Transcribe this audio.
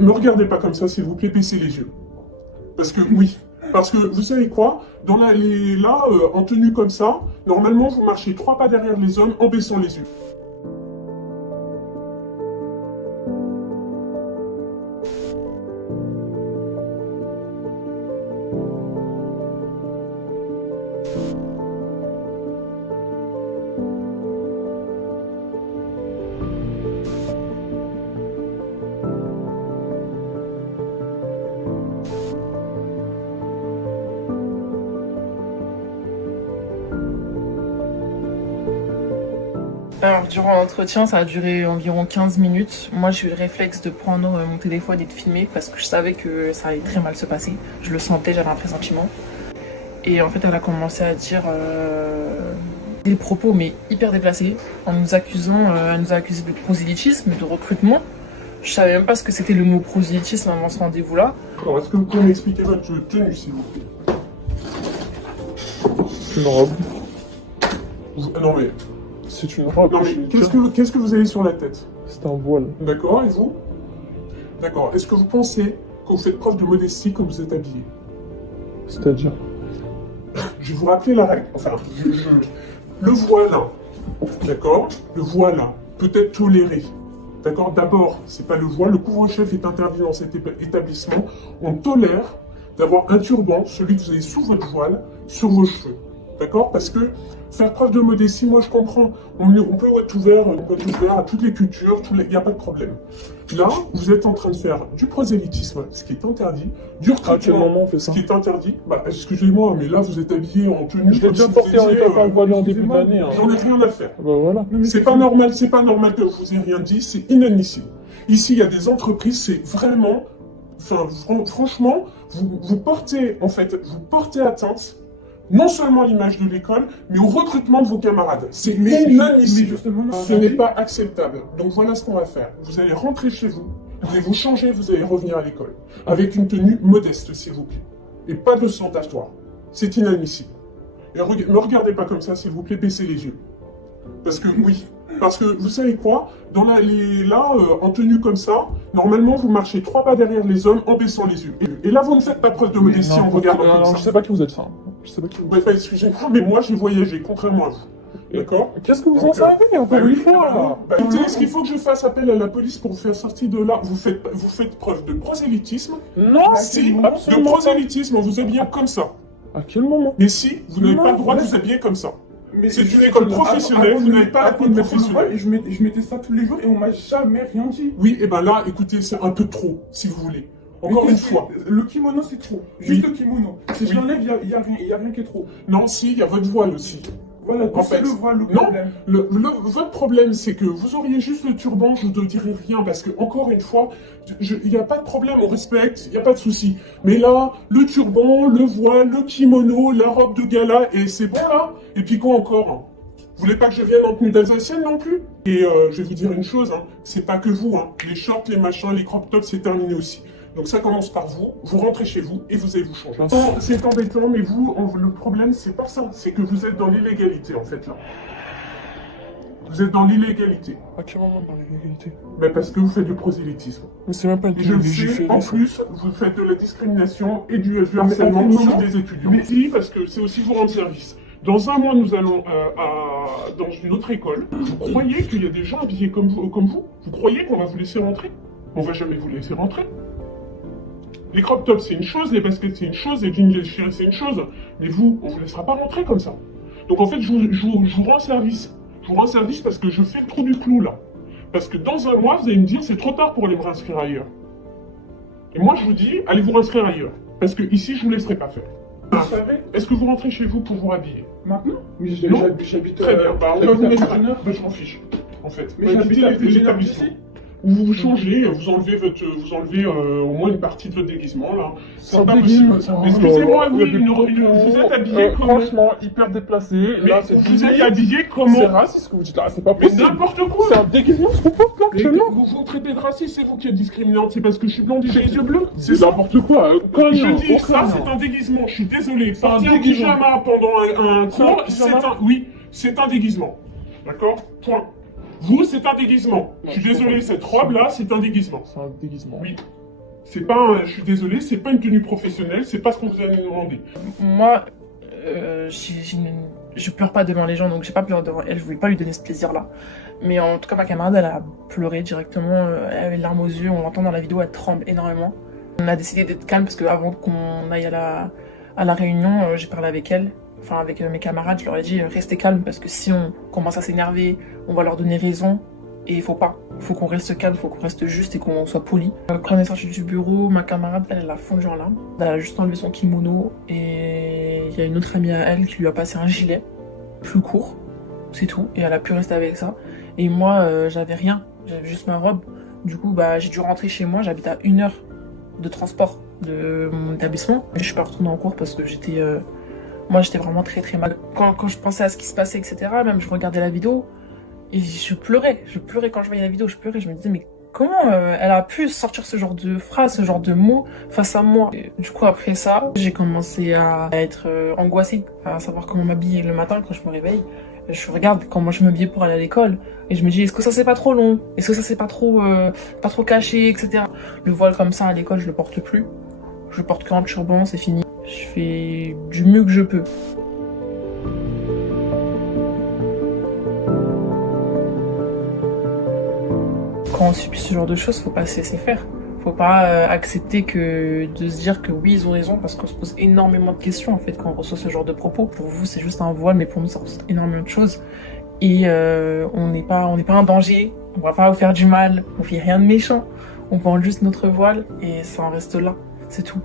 Ne regardez pas comme ça, s'il vous plaît, baissez les yeux. Parce que, oui, parce que, vous savez quoi? En tenue comme ça, normalement, vous marchez 3 pas derrière les hommes en baissant les yeux. Alors, durant l'entretien, ça a duré environ 15 minutes. Moi, j'ai eu le réflexe de prendre mon téléphone et de filmer parce que je savais que ça allait très mal se passer. Je le sentais, j'avais un pressentiment. Et en fait, elle a commencé à dire des propos, mais hyper déplacés, en nous accusant, elle nous a accusé de prosélytisme, de recrutement. Je savais même pas ce que c'était le mot prosélytisme avant ce rendez-vous-là. Alors, est-ce que vous pouvez m'expliquer votre tenue, s'il vous plaît? Une robe. Non, mais... C'est une robe. Non, mais qu'est-ce que vous avez sur la tête? C'est un voile. D'accord, et vous? D'accord. Est-ce que vous pensez que vous faites preuve de modestie quand vous êtes habillé? C'est-à-dire? Je vais vous rappeler la règle. Enfin, le voile, d'accord? Le voile peut être toléré. D'accord? D'abord, c'est pas le voile. Le couvre-chef est interdit dans cet établissement. On tolère d'avoir un turban, celui que vous avez sous votre voile, sur vos cheveux. D'accord? Parce que faire preuve de modestie, moi je comprends. On peut être ouvert à toutes les cultures, il n'y a pas de problème. Là, vous êtes en train de faire du prosélytisme, ce qui est interdit, du recrutement, à quel moment on fait ça? Ce qui est interdit. Bah, excusez-moi, mais là vous êtes habillé en tenue. Je l'ai déjà porté en étant voilé en début d'année. Hein. J'en ai rien à faire. Bah voilà. C'est pas normal que je vous ai rien dit, c'est inadmissible. Ici, il y a des entreprises, c'est vraiment... Enfin, franchement, vous portez atteinte non seulement à l'image de l'école, mais au recrutement de vos camarades. C'est inadmissible. Ce n'est pas acceptable. Donc voilà ce qu'on va faire. Vous allez rentrer chez vous, vous allez vous changer, vous allez revenir à l'école. Avec une tenue modeste, s'il vous plaît. Et pas de ostentatoire. C'est inadmissible. Et ne regardez pas comme ça, s'il vous plaît, baissez les yeux. Parce que, oui, parce que, vous savez quoi? En tenue comme ça, normalement, vous marchez 3 pas derrière les hommes en baissant les yeux. Et là, vous ne faites pas preuve de modestie en regardant comme ça. Je sais pas qui vous êtes, ça. Je sais pas qui vous êtes. Excusez-moi, mais moi, j'ai voyagé, contrairement à vous. D'accord? Qu'est-ce que vous en savez, encore une fois? Écoutez, est-ce qu'il faut que je fasse appel à la police pour vous faire sortir de là? Vous faites preuve de prosélytisme? Non, si, de absolument prosélytisme, on vous habille comme ça. À quel moment? Mais si, vous n'avez pas le droit de vous habiller comme ça. C'est une école professionnelle, vous n'avez pas l'école professionnelle. Je mettais ça tous les jours et on m'a jamais rien dit. Oui, et ben là, écoutez, c'est un peu trop, si vous voulez. Encore une fois. Le kimono, c'est trop. Juste le kimono. Si je l'enlève, il n'y a rien qui est trop. Non, si, il y a votre voile aussi. Voilà, en fait, le voile, le problème. Non, votre problème, c'est que vous auriez juste le turban, je ne dirais rien, parce que, encore une fois, il n'y a pas de problème, on respecte, il n'y a pas de souci. Mais là, le turban, le voile, le kimono, la robe de gala, et c'est bon là? Et puis quoi encore? Vous voulez pas que je vienne en tenue d'Alsacienne non plus? Et je vais vous dire une chose, c'est pas que vous, les shorts, les machins, les crop tops, c'est terminé aussi. Donc ça commence par vous rentrez chez vous et vous allez vous changer. C'est embêtant, mais vous, le problème, c'est pas ça. C'est que vous êtes dans l'illégalité, en fait, là. Vous êtes dans l'illégalité. À quel moment dans l'illégalité? Mais parce que vous faites du prosélytisme. Mais c'est même pas une et je le sais, en plus, vous faites de la discrimination et du harcèlement sur des étudiants. Mais si, parce que c'est aussi vous rendre service. Dans un mois, nous allons dans une autre école. Vous croyez qu'il y a des gens habillés comme vous? Vous croyez qu'on va vous laisser rentrer? On va jamais vous laisser rentrer. Les crop tops, c'est une chose, les baskets, c'est une chose, les jeans déchirés, c'est une chose. Mais vous, on vous laissera pas rentrer comme ça. Donc en fait, je vous rends service. Je vous rends service parce que je fais le trou du clou, là. Parce que dans un mois, vous allez me dire, c'est trop tard pour aller vous inscrire ailleurs. Et moi, je vous dis, allez vous inscrire ailleurs. Parce que ici, je vous laisserai pas faire. Est-ce que vous rentrez chez vous pour vous habiller? Maintenant? Oui, j'habite... Très bien, on va vous mettre je m'en fiche. En fait, mais j'habite à l'établissement. Vous vous changez, vous enlevez au moins une partie de votre déguisement, là. C'est pas possible. Excusez-moi, vous êtes habillé comme... Franchement, hyper déplacé. Là, vous êtes habillé comment? C'est raciste ce que vous dites là, c'est pas possible. Mais n'importe quoi. C'est un déguisement ce qu'on porte là, actuellement. Vous traitez de raciste, c'est vous qui êtes discriminante, c'est parce que je suis blonde et j'ai les yeux bleus. C'est n'importe quoi. Je dis, ça c'est un déguisement, je suis désolé. Sortir en pyjama pendant un cours, c'est un déguisement. D'accord? Point. Vous, c'est un déguisement. Je suis désolé, cette robe-là, c'est un déguisement. C'est un déguisement. Oui. C'est pas, je suis désolé, c'est pas une tenue professionnelle, c'est pas ce qu'on vous a demandé. Moi, je pleure pas devant les gens, donc j'ai pas pleuré devant elle, je voulais pas lui donner ce plaisir-là. Mais en tout cas, ma camarade, elle a pleuré directement, elle avait les larmes aux yeux, on l'entend dans la vidéo, elle tremble énormément. On a décidé d'être calme parce qu'avant qu'on aille à la réunion, j'ai parlé avec elle, enfin avec mes camarades, je leur ai dit restez calme parce que si on commence à s'énerver, on va leur donner raison. Et il faut pas, faut qu'on reste calme, faut qu'on reste juste et qu'on soit poli. Quand on est sorti du bureau, ma camarade, elle a fondu en larmes. Elle a juste enlevé son kimono et il y a une autre amie à elle qui lui a passé un gilet plus court, c'est tout. Et elle a pu rester avec ça. Et moi, j'avais rien, j'avais juste ma robe. Du coup, j'ai dû rentrer chez moi, j'habite à 1 heure de transport de mon établissement. Je suis pas retournée en cours parce que j'étais vraiment très très mal. Quand je pensais à ce qui se passait, etc., même je regardais la vidéo, et je pleurais quand je voyais la vidéo, je me disais mais comment elle a pu sortir ce genre de phrase, ce genre de mots face à moi. Et du coup après ça, j'ai commencé à être angoissée, à savoir comment m'habiller le matin quand je me réveille. Je regarde comment je m'habillais pour aller à l'école et je me dis est-ce que ça c'est pas trop long, est-ce que ça c'est pas trop caché, etc. Le voile comme ça à l'école je le porte plus, je porte qu'en turban, c'est fini. Je fais du mieux que je peux. Quand on subit ce genre de choses, faut pas se laisser faire. Faut pas accepter de se dire que oui, ils ont raison, parce qu'on se pose énormément de questions en fait quand on reçoit ce genre de propos. Pour vous, c'est juste un voile, mais pour nous, ça représente énormément de choses. Et on n'est pas en danger, on va pas vous faire du mal, on fait rien de méchant. On porte juste notre voile et ça en reste là, c'est tout.